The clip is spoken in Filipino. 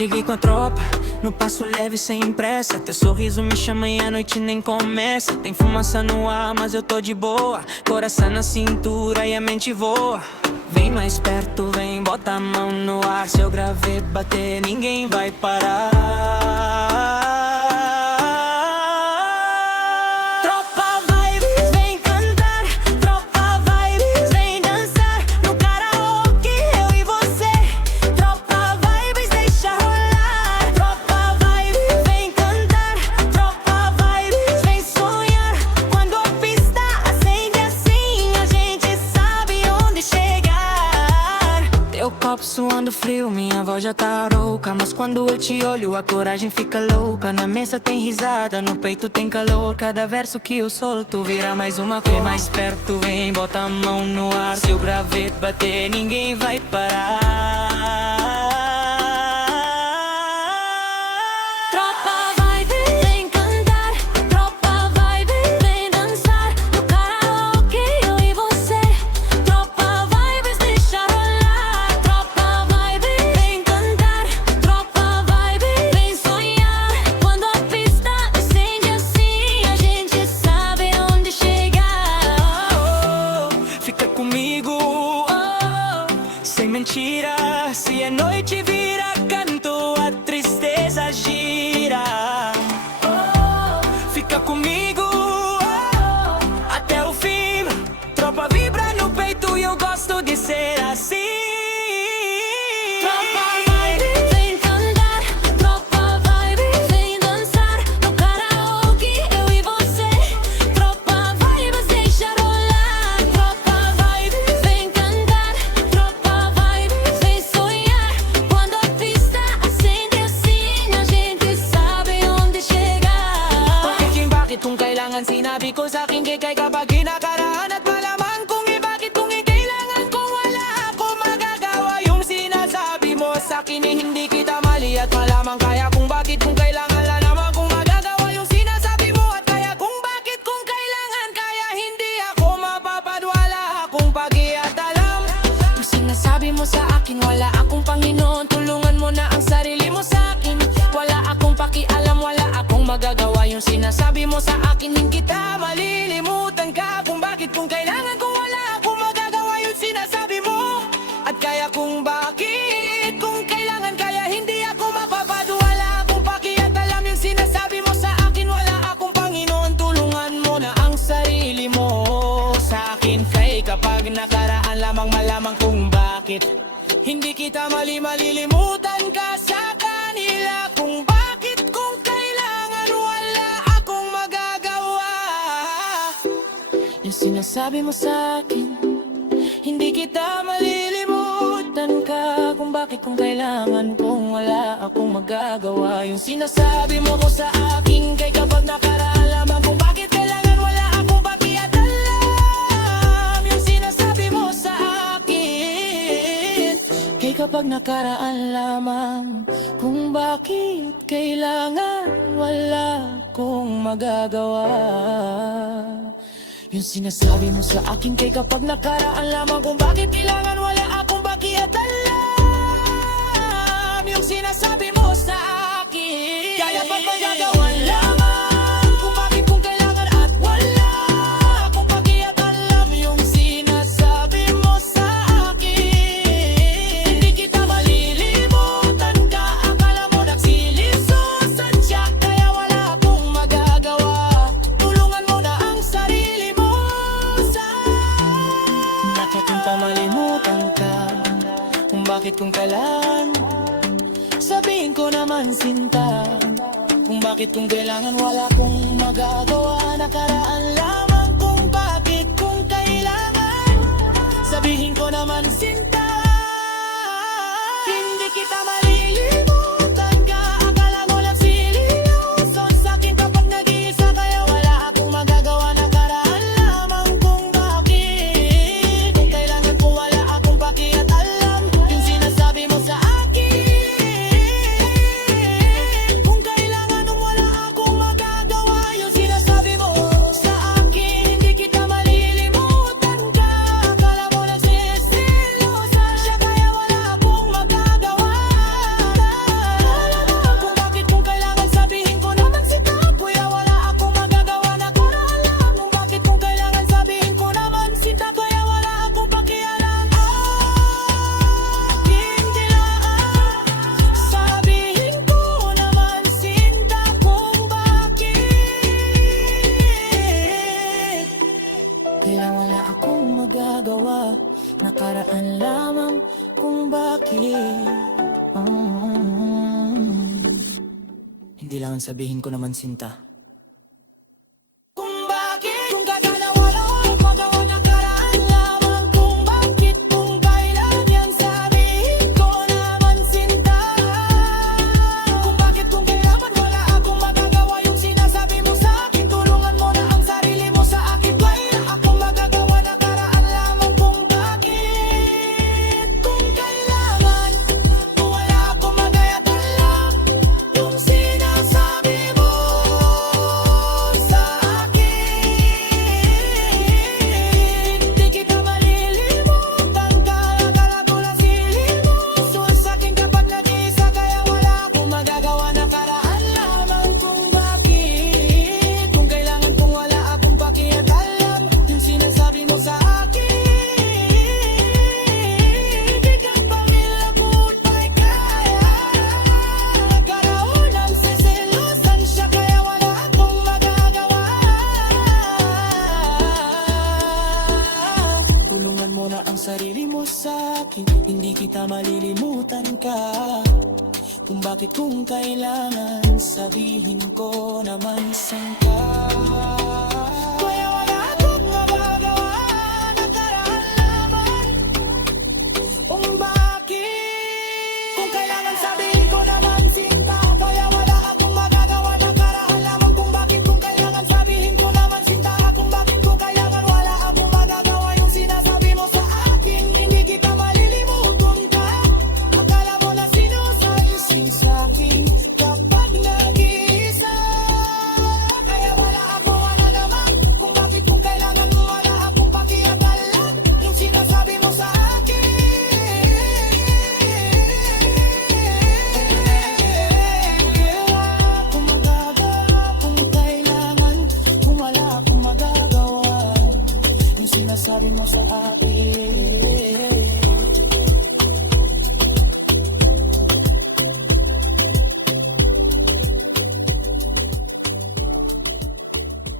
cheguei com a tropa, no passo leve sem pressa. Teu sorriso me chama e a noite nem começa. Tem fumaça no ar, mas eu tô de boa. Coração na cintura e a mente voa. Vem mais perto, vem, bota a mão no ar. Se eu gravei bater, ninguém vai parar. Tropa Vibes vem cantar, Tropa Vibes vem dançar. No karaoke, eu e você. Tropa Vibes deixa rolar. Tropa Vibes vem cantar, Tropa Vibes vem sonhar. Quando a pista acende assim, a gente sabe onde chegar. Teu copo suando frio, minha voz já tá rouca. Mas quando eu te olho, a coragem fica louca. Na mesa tem risada, no peito tem calor. Cada verso que eu solto vira mais uma cor. Vem mais perto, vem, bota a mão no ar. Se o gravete bater, ninguém vai parar. Tropa Vibes vem cantar, Tropa Vibes vem dançar. No karaoke, eu e você. Tropa Vibes deixa rolar. Tropa Vibes vem cantar, Tropa Vibes vem sonhar. Quando a pista acende assim, a gente sabe onde chegar. Fica comigo, sem mentira. Se a noite vira canto, a tristeza gira. Fica comigo, até o fim. Tropa vibra no peito e eu gosto de ser assim. Tropa Vibes vem cantar, Tropa Vibes vem dançar. No karaoke, eu e você. Tropa Vibes deixa rolar. Tropa Vibes vem cantar, Tropa Vibes vem sonhar. Quando a pista acende assim, a gente sabe onde chegar. Bakit kung kailangan sinabi ko sa akin kay kapag kinakaraan. At malaman kung bakit kung kailangan kung wala ako magagawa. Yung sinasabi mo sa akin hindi kita mali. At malaman kaya kung bakit kung kailangan lang naman kung magagawa. Yung sinasabi mo at kaya kung bakit kung kailangan kaya hindi ako mapapadwala akong pag-i at alam. Yung sinasabi mo sa akin wala akong Panginoon. Tulungan mo na ang sarili mo sa akin. Wala akong pakialam, wala akong magagawa. Yung sinasabi mo sa akin hindi kita malilimutan ka. Kung bakit kung kailangan kung wala akong magagawa. Yung sinasabi mo at kaya kung bakit kung kailangan kaya hindi ako mapapadwala akong paki at alam. Yung sinasabi mo sa akin wala akong Panginoon. Tulungan mo na ang sarili mo sa akin. Kay kapag nakaraan lamang malamang kung bakit hindi kita malilimutan ka sa kanila. Kung bakit kung kailangan wala akong magagawa. Yung sinasabi mo sa akin hindi kita malilimutan ka. Kung bakit kung kailangan kung wala akong magagawa. Yung sinasabi mo sa akin kay kapag nakaraan lamang kung bakit kailangan wala akong paki at alam. Yung sinasabi mo sa akin kay kapag nakaraan lamang kung bakit kailangan wala akong magagawa. Yung sinasabi mo sa akin kay kapag nakaraan lamang kung bakit kailangan wala akong paki at alam. Yung sinasabi mo sa akin kaya ba't magagawa lamang kung bakit kung kailangan at wala akong paki at alam. Yung sinasabi mo sa akin hindi kita malilimutan ka. Akala mo nagsilisusan siya kaya wala akong magagawa. Tulungan mo na ang sarili mo sa bakit kung pamalimutan ka. Kung bakit kung kailangan sabihin ko naman sinta. Kung bakit kung kailangan wala kong magagawa. Nakaraan lamang kung bakit kung kailangan sabihin ko naman sinta. Hindi kita malilimutan ka. Akala mo lang seryoso sa akin kapag nag-iisa kaya wala akong magagawa. Nakaraan lamang kung bakit kung kailangan kung wala akong paki at alam. Yung sinasabi mo sa akin kung kailangan kung wala akong magagawa. Yung sinasabi akong magagawa. Nakaraan lamang kung bakit Hindi lang ang sabihin ko naman, sinta. Kung bakit, kung kagana wala akong magawa. Nakaraan lamang kung bakit, kung kailan yan sabihin ko naman, sinta. Kung bakit, kung kailangan wala akong magagawa. Yung sinasabi mo sa akin, tulungan mo na ang sarili mo sa akin. Kaya akong magagawa. Nakaraan lamang kung bakit, kung kailangan kung wala akong magayatan lang. Yung sinasabi mo sa akin, hindi kita malilimutan. Kala ko lang sili mo sul sa akin kapag nag-iisa. Kaya wala akong magagawa. Nakaraan lamang kung bakit, kung kailangan kung wala akong pakialam. Yung sinasabi mo sa akin, hindi ka pamilabutan. Kaya karaunan sa selosan siya. Kaya wala akong magagawa. Tulungan mo na ang sarili mo sa akin. Hindi kita malilimutan ka. Kung bakit, kung kailangan sabihin ko naman saan ka. Kaya wala akong magagawa. Nakaraan lamang kung bakit, kung kailangan sabihin ko naman sinta. Kaya wala akong magagawa. Nakaraan lamang kung bakit, kung kailangan sabihin ko naman sinta. Kung bakit, kung kailangan wala akong magagawa. Yung sinasabi mo sa akin, hindi kita malilimutan ka. Akala mo na sinusayusin sa akin kapag nag-iisa. Kaya wala ako naman kung bakit, kung kailangan mo wala akong pakiagalan. Yung sinasabi mo sa akin, kung magagawa, kung kailangan, kung wala akong magagawa. Yung sinasabi mo sa akin.